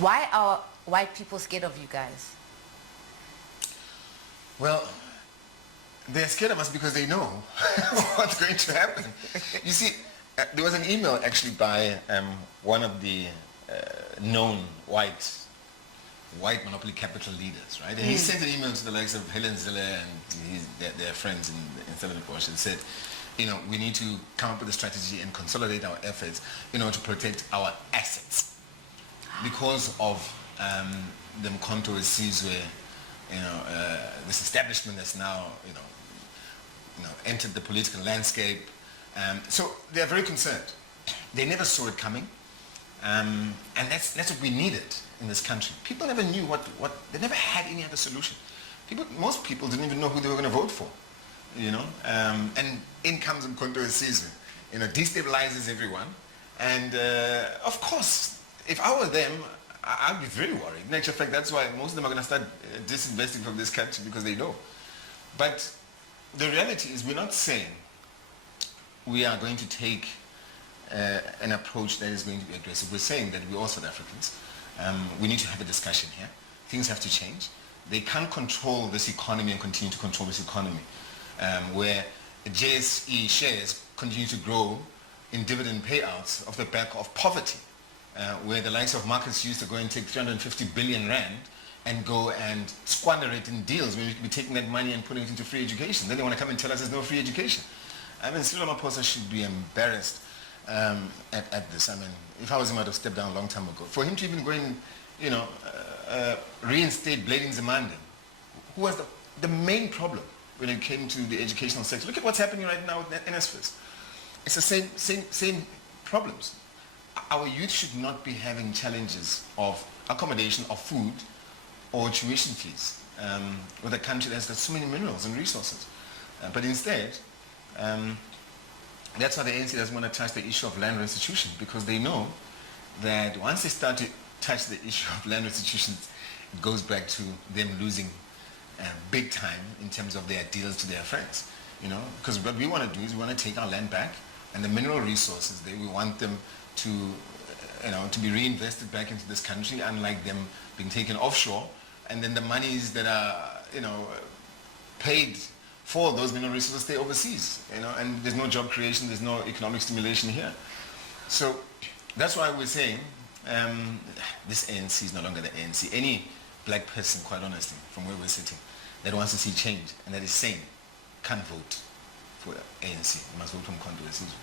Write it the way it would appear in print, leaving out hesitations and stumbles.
Why are white people scared of you guys? Well, they're scared of us because they know what's going to happen. You see, there was an email actually by one of the known white monopoly capital leaders, right? And he sent an email to the likes of Helen Zille and their friends in Stellenbosch and said, you know, we need to come up with a strategy and consolidate our efforts in order to protect our assets because of the Mkhonto Sizwe, you know, this establishment that's now, you know, entered the political landscape. So they're very concerned. They never saw it coming, and that's what we needed in this country. People never knew they never had any other solution. Most people didn't even know who they were going to vote for, you know. And in comes Mkhonto Sizwe, you know, destabilizes everyone. And of course, if I were them, I'd be very worried. In actual fact, that's why most of them are going to start disinvesting from this country because they know. But the reality is, we're not saying we are going to take an approach that is going to be aggressive. We're saying that we're all South Africans. We need to have a discussion here. Things have to change. They can't control this economy and continue to control this economy, where JSE shares continue to grow in dividend payouts off the back of poverty, where the likes of Marcus used to go and take 350 billion rand and go and squander it in deals where we could be taking that money and putting it into free education. Then they want to come and tell us there's no free education. I mean, Cyril Ramaphosa should be embarrassed at this. I mean, if I was him, I'd have stepped down a long time ago. For him to even go and, you know, reinstate Blading Zamande, who was the main problem when it came to the educational sector. Look at what's happening right now with NSFAS. It's the same problems. Our youth should not be having challenges of accommodation, of food, or tuition fees with a country that's got so many minerals and resources. But instead, that's why the ANC doesn't want to touch the issue of land restitution, because they know that once they start to touch the issue of land restitution, it goes back to them losing big time in terms of their deals to their friends. You know, because what we want to do is we want to take our land back, and the mineral resources there, we want them to, you know, to be reinvested back into this country, unlike them being taken offshore, and then the monies that are, you know, paid for those mineral resources stay overseas, you know, and there's no job creation, there's no economic stimulation here. So that's why we're saying this ANC is no longer the ANC. Any black person, quite honestly, from where we're sitting, that wants to see change and that is sane, can't vote for the ANC. You must vote for Mkhonto Sizwe.